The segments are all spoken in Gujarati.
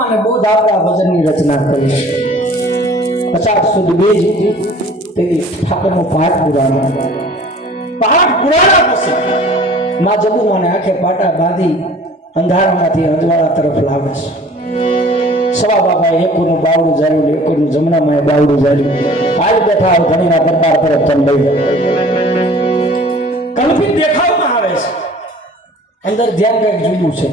જબુમાને બોધ આપતા ભજનની રચના કરી છે 50 સુધી બેજ તેની ઠાકરનો પાઠ પુરાણા પછી માં જબુમાને આંખે પાટા બાંધી અંધારામાંથી અંજવાળા તરફ લાવે છે સવા બાપાએ એકોનું બાવડું જાળ્યું એકોનું જમનામાં બાવડું જાળ્યું આજ બેઠા ધણીના દરબાર તરફ તમે લઈ કલ્પિત દેખાવમાં આવે છે અંદર ધ્યાન કંઈક જુદું છે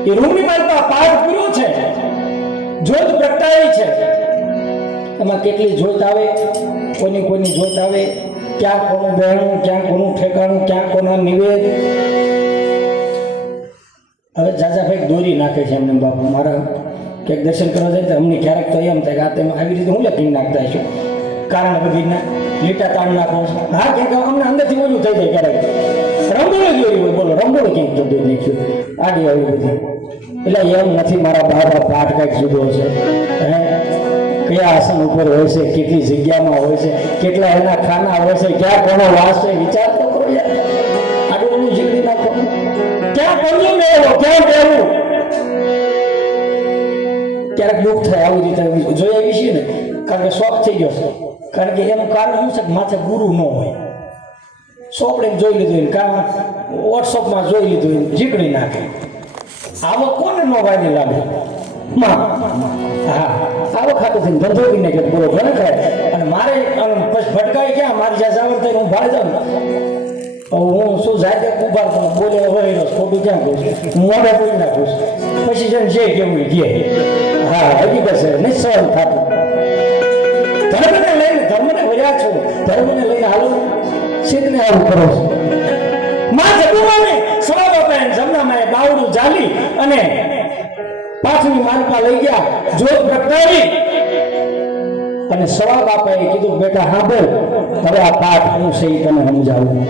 એ રૂમની માલમાં પાઠ પૂરો છે જોત પ્રગટાવી છે એમાં કેટલી જોત આવે કોઈની જોત આવે ક્યાં કોનું બહેણું ક્યાં કોનું ઠેકાણું ક્યાં કોના નિવેદ હવે જાજાભાઈ દોરી નાખે છે એમને બાપુ મારા ક્યાંક દર્શન કરવા જાય તો અમને ક્યારેક તો એમ થાય કે આ તેમ આવી રીતે હું લખી નાખતા છું કારણ બધીના લીટા તાણ નાખો હા ક્યાંક અમને અંદરથી ઓલું થઈ જાય ક્યારેક રંગોળી દોરી હોય બોલો રંગોળી ક્યાંક તો દોરી નાખ્યું આડી આવી બધી એટલે એમ નથી મારા બાબા પાઠ કાંઈક જુદો છે હે કયા આસન ઉપર હોય છે કેટલી જગ્યામાં હોય છે કેટલા એના ખાના હોય છે ક્યાં કોનો વાસ છે વિચાર તો કરો યાર આડું ઓલું જીગડી નાખો ક્યાં કરવું મેળવો ક્યાં કહેવું ક્યારેક દુઃખ થાય આવી રીતે જોઈ આવી છીએ ને કારણ કે શોખ થઈ ગયો છે કારણ કે એનું કારણ શું છે કે માથે ગુરુ ન હોય સોપડે જોઈ લીધું એને કામ વોટ્સઅપમાં જોઈ લીધું એને જીકડી નાખે આવો કોને ન વાયદે લાગે હા આવો ખાતો થઈને ધંધો બી ને કે પૂરો ઘરે ખાય અને મારે ભટકાય ક્યાં મારી જ્યાં જાવર થઈને હું ભાડે જાઉં હું શું જાય ત્યાં ઉભાર પણ બોલે હોય ખોટું ક્યાં કહું છું મોઢા બોલી નાખું પછી જણ જે કેવું કે હા હકીકત છે નહીં સહન થતું ધર્મને વર્યા છો ધર્મને લઈને હાલો સિદ્ધને આવું કરો છો માં જબુમાને સવા બાપાએ જમનામાં બાવડું જાલી અને પાછળની માલપા લઈ ગયા જોત પ્રગટાવી અને સવા બાપાએ કીધું બેટા સાંભળ હવે આ પાઠ હું છે તને સમજાવું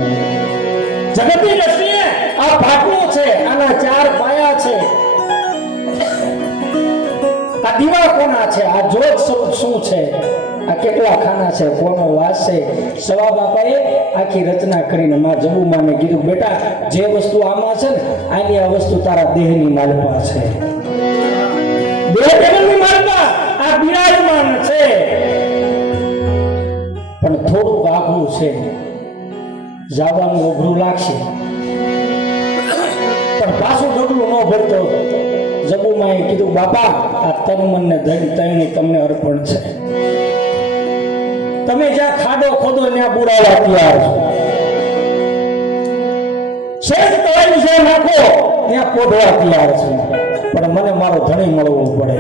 જગતની દ્રષ્ટિએ આ પાઠનો છે આના 4 પાયા છે આ દીવા કોના છે આ જોત શું છે આ કેટલા ખાના છે કોનો વાસ છે સવા બાપાએ આખી રચના કરીને માં જબુમાને કીધું બેટા જે વસ્તુ આમાં છે ને આની આ વસ્તુ તારા દેહની માલપા છે દેહની માલપા આ બિરાજમાન છે પણ થોડુંક આઘું છે જવાનું અઘરું લાગશે પણ પાછું ડગલું ન ભરતો જબુમાએ કીધું બાપા આ તન મન ને ધન તૈણી તમને અર્પણ છે તમે જ્યાં ખાડો ખોદો ત્યાં બુરાવા તૈયાર છો શેષ તળાવી જ્યાં નાખો ત્યાં પોઢવા તૈયાર છે પણ મને મારો ધણી મળવો પડે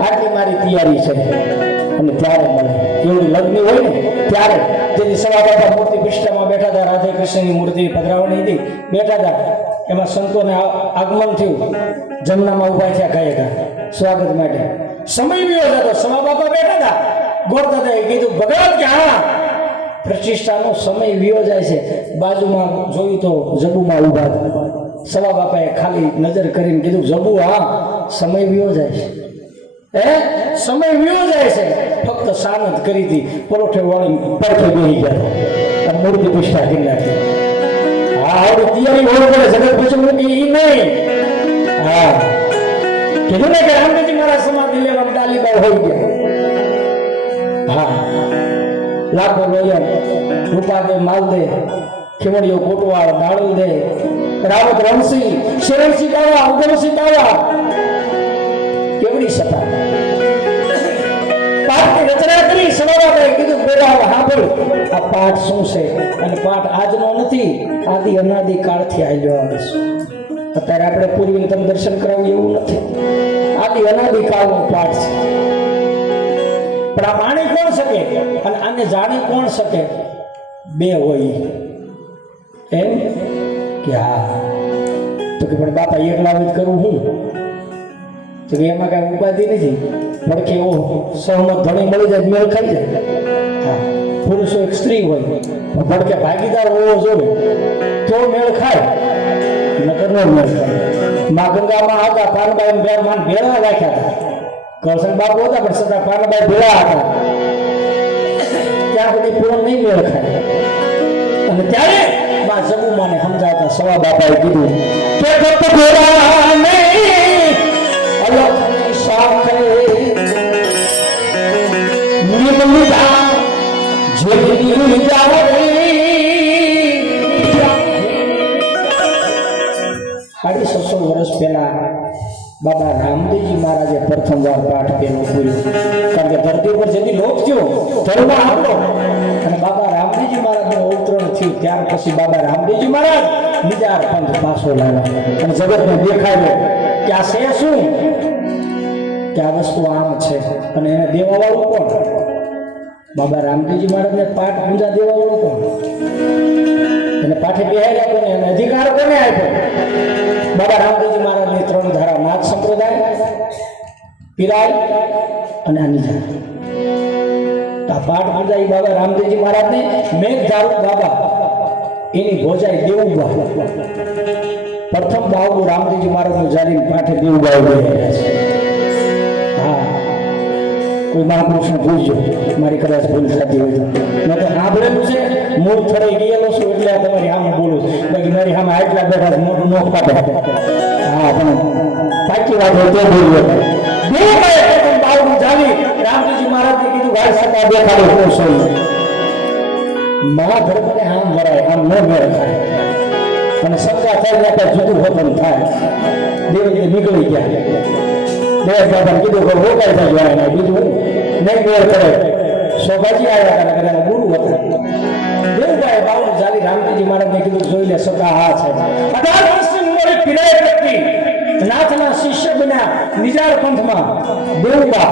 આટલી મારી તૈયારી છે અને ત્યારે મળે એવડી લગ્ન હોય ને ત્યારે જેની સવા બાપા મૂર્તિ પૃષ્ઠમાં બેઠા હતા રાધે કૃષ્ણની મૂર્તિ પધરાવણી હતી બેઠા હતા એમાં સંતોને આગમન થયું જમનામાં ઉભા થયા ગાયકા સ્વાગત માટે સમય વિયો જતો સવા બાપા બેઠા હતા ગોળતા હતા કીધું ભગવાન કે હા પ્રતિષ્ઠાનો સમય વિયો જાય છે બાજુમાં જોયું તો જબુમાં ઉભા હતા સવા બાપાએ ખાલી નજર કરીને કીધું જબુ હા સમય વિયો જાય છે સમય વિયો જાય છે ફક્ત સાનત કરી હતી પરોઠે વાળી પડખે બેસી ગયા અને મૂર્તિ પુષ્ઠા કરી નાખી હા આવડી તૈયારી હોવી પડે જગત પછી મૂકી એ નહીં હા કીધું ને કે રામદેવજી મારા સમાધિ લેવા ડાલીબાઈ હોઈ ગયા હા લાખો લોયન રૂપા દે માલ દે ખીમડીઓ કોટવાળ ડાળું દે રાવત રણસી શરણસી દાવા ઉગમસી દાવા કેવડી સતા પાઠની રચના કરી સવારે કીધું બેટા સાંભળ આ પાઠ શું છે અને પાઠ આજનો નથી આદિ અનાદિ કાળથી આલ્યો આવે છે અત્યારે આપણે પૂર્વીને તમે દર્શન કરાવ્યું એવું નથી આદિ અનાદિ કાળનો પાઠ છે પણ આ માણી કોણ શકે અને આને જાણી કોણ શકે બે હોય એમ કે હા તો કે પણ બાપા એકલા હોય કરવું હું તો કે એમાં કઈ ઉપાધિ નથી પડખે એવો સહમત ધણી મળી જાય મેળ ખાઈ જાય હા પુરુષો એક સ્ત્રી હોય પડખે ભાગીદાર હોવો જોઈએ તો મેળ ખાય નકર નો મેળ ખાય મા ગંગામાં હતા પાનબાઈ બે માન ભેળા રાખ્યા હતા કરશન બાપુ હતા પણ સદા પાનબાઈ ભેળા હતા ત્યાં સુધી પૂરણ નહીં મેળ ખાય અને ત્યારે માં જબુમાને સમજાવતા સવા બાપાએ કીધું કે ભક્ત ભેળા વર્ષ પહેલા બાબા રામદેવજી મહારાજે પ્રથમ વાર પાઠ પેલો પૂર્યો. કારણ કે ધરતી પર જેથી લોક થયો ધર્મ આપણો અને બાબા રામદેવજી મહારાજનું અવતરણ થયું ત્યાર પછી બાબા રામદેવજી મહારાજ નિજાર પંથ પાછો લાવ્યા અને જગતને દેખાડ્યો કે આ છે શું, કે આ વસ્તુ આમ છે. અને એને દેવાવાળું કોણ? બાબા રામદેવજી મહારાજને પાઠ પૂજા દેવાવાળું કોણ? એને પાઠે બેહાડ્યા કોને? એને અધિકાર કોને આપ્યો? બાબા રામદેવજી મહારાજની 3 ધારા નાથ સંપ્રદાય, પીરાય અને અનિજા. આ પાઠ પૂજા એ બાબા રામદેવજી મહારાજને મેઘધારુ બાબા એની ભોજાઈ દેવુબા પ્રથમ બાબુ રામદેવજી મહારાજનું જારીને પાઠે દેવુબા રહ્યા છે. હા, કોઈ મહાપુરુષને પૂછજો, મારી કદાચ ભૂલ થતી હોય તો. મેં તો સાંભળેલું છે, મૂળ થડે ગયેલો છું એટલે આ તમારી સામે બોલું છું. બાકી મારી સામે આટલા બેઠા મોટું નો પાડે. હા, પણ સાચી વાત હોય તો બોલ્યો. દેવુબાએ પ્રથમ બાબુ જાળી રામદેવજી મહારાજને કીધું ભાઈ સતા દેખાડો કોણ સોઈ. મહાધર્મને આમ વરાય, આમ ન વરાય. અને સત્તા થાય ત્યાં જુદું હોતું થાય. દેવજી નીકળી ગયા. દેવ બાબાને કીધું કે રોકાઈ જાય એને બીજું નહીં મેળ કરે. શોભાજી આવ્યા હતા એના ગુરુ હતા. દેવભાઈ બાવન જાલી રામદેવજી મહારાજને કીધું જોઈ લે સકા આ છે. 18 વર્ષની ઉંમરે પીરાય વ્યક્તિ નાથના શિષ્ય બન્યા નિજાર પંથમાં. દેવબા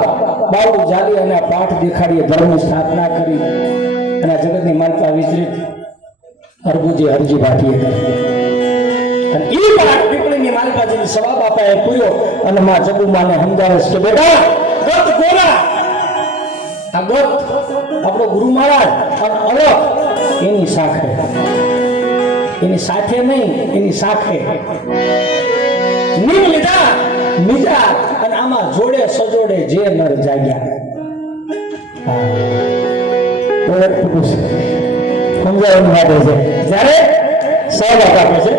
બાવુ જાલી અને પાઠ દેખાડીએ ધર્મની સ્થાપના કરી અને જગતની માલપા વિચરિત હરગુજી હરજી ભાટીએ અને એ પાઠ પીપળીની માલપાજીની સવાબ આપાએ પૂર્યો અને માં જગુમાને સમજાવે છે કે બેટા ગત ગોરા આ ગત આપણો ગુરુ મહારાજ અને અલગ એની સાખે, એની સાથે નહીં એની સાખે નીમ લીધા નીજા અને આમાં જોડે સજોડે જે નર જાગ્યા. સમજાવવાનું માટે છે જ્યારે સહભાગ આપે છે.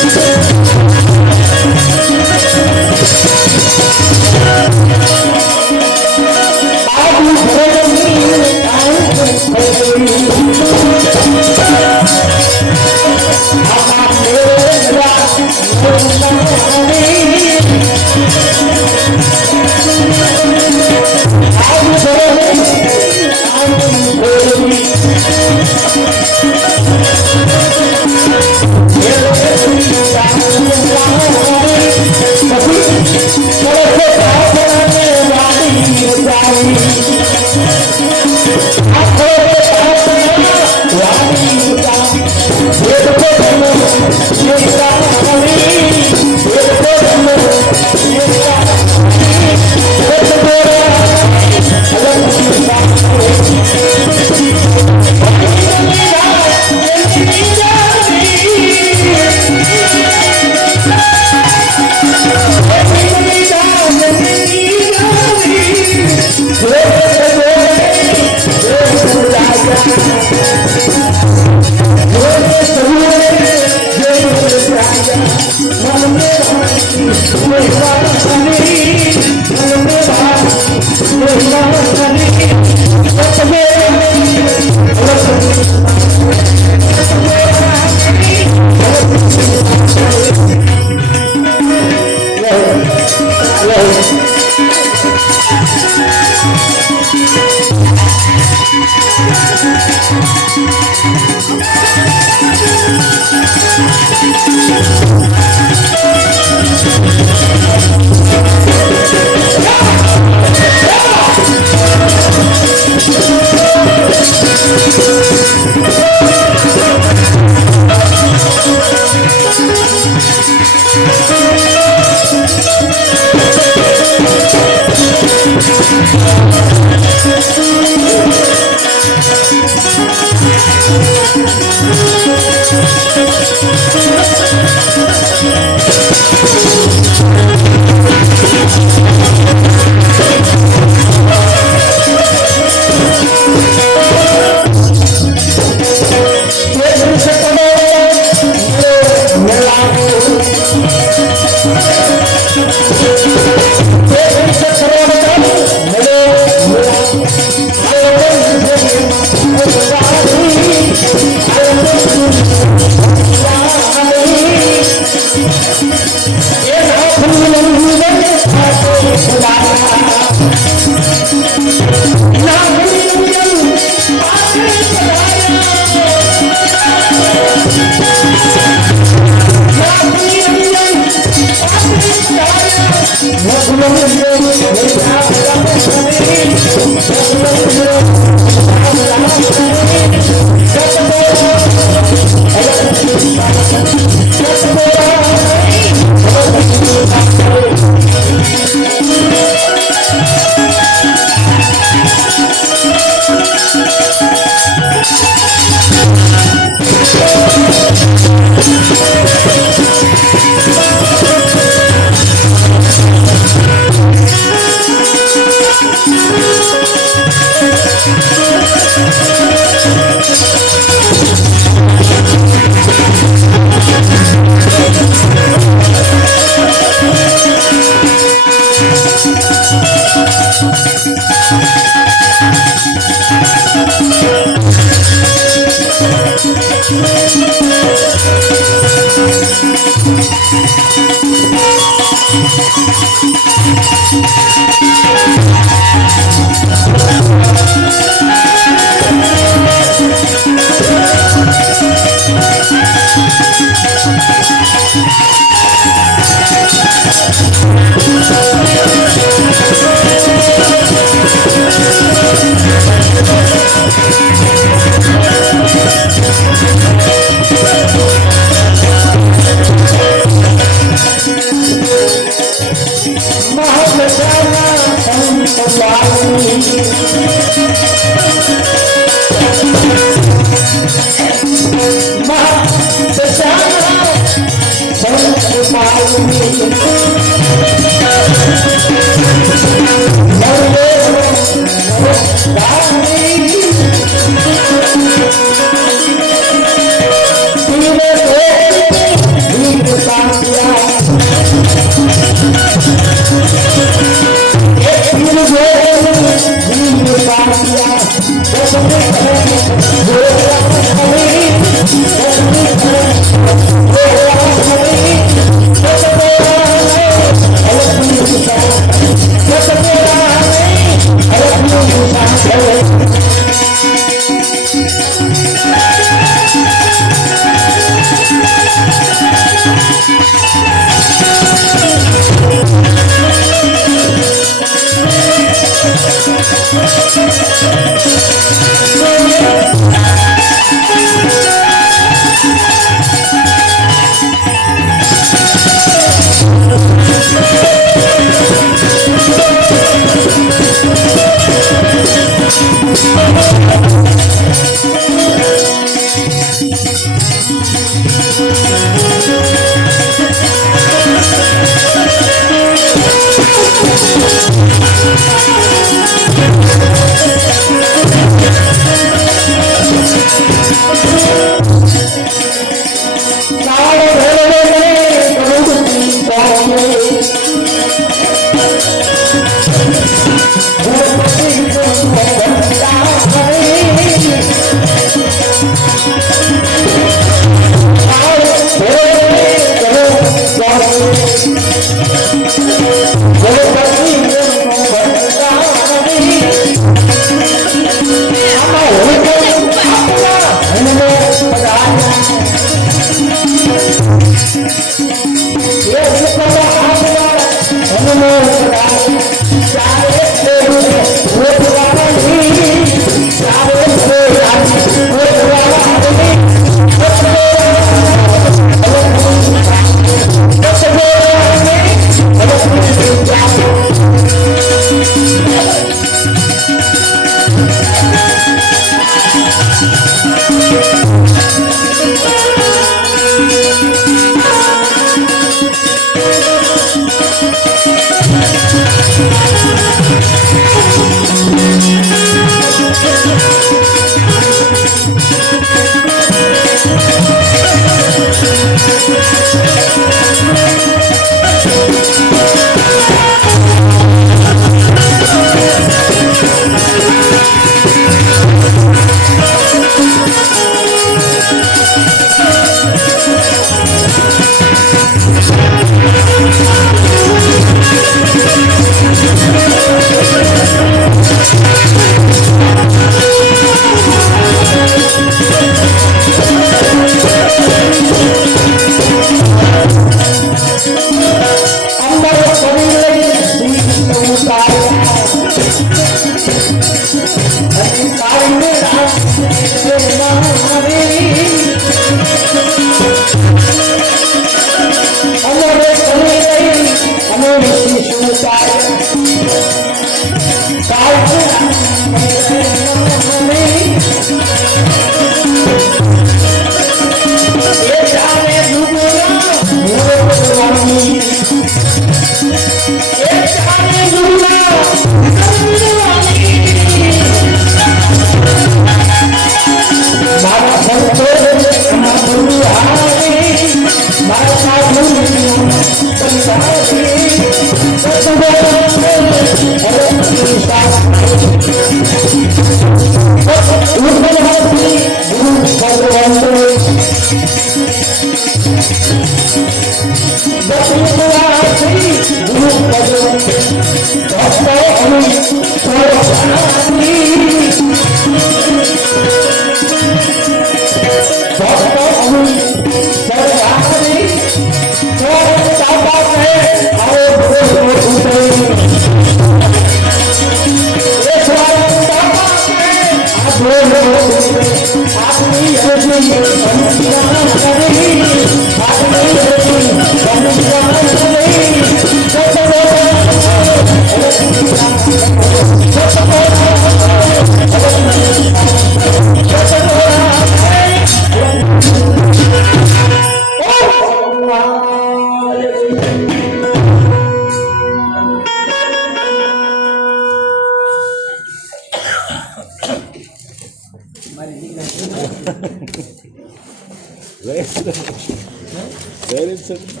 Very simple.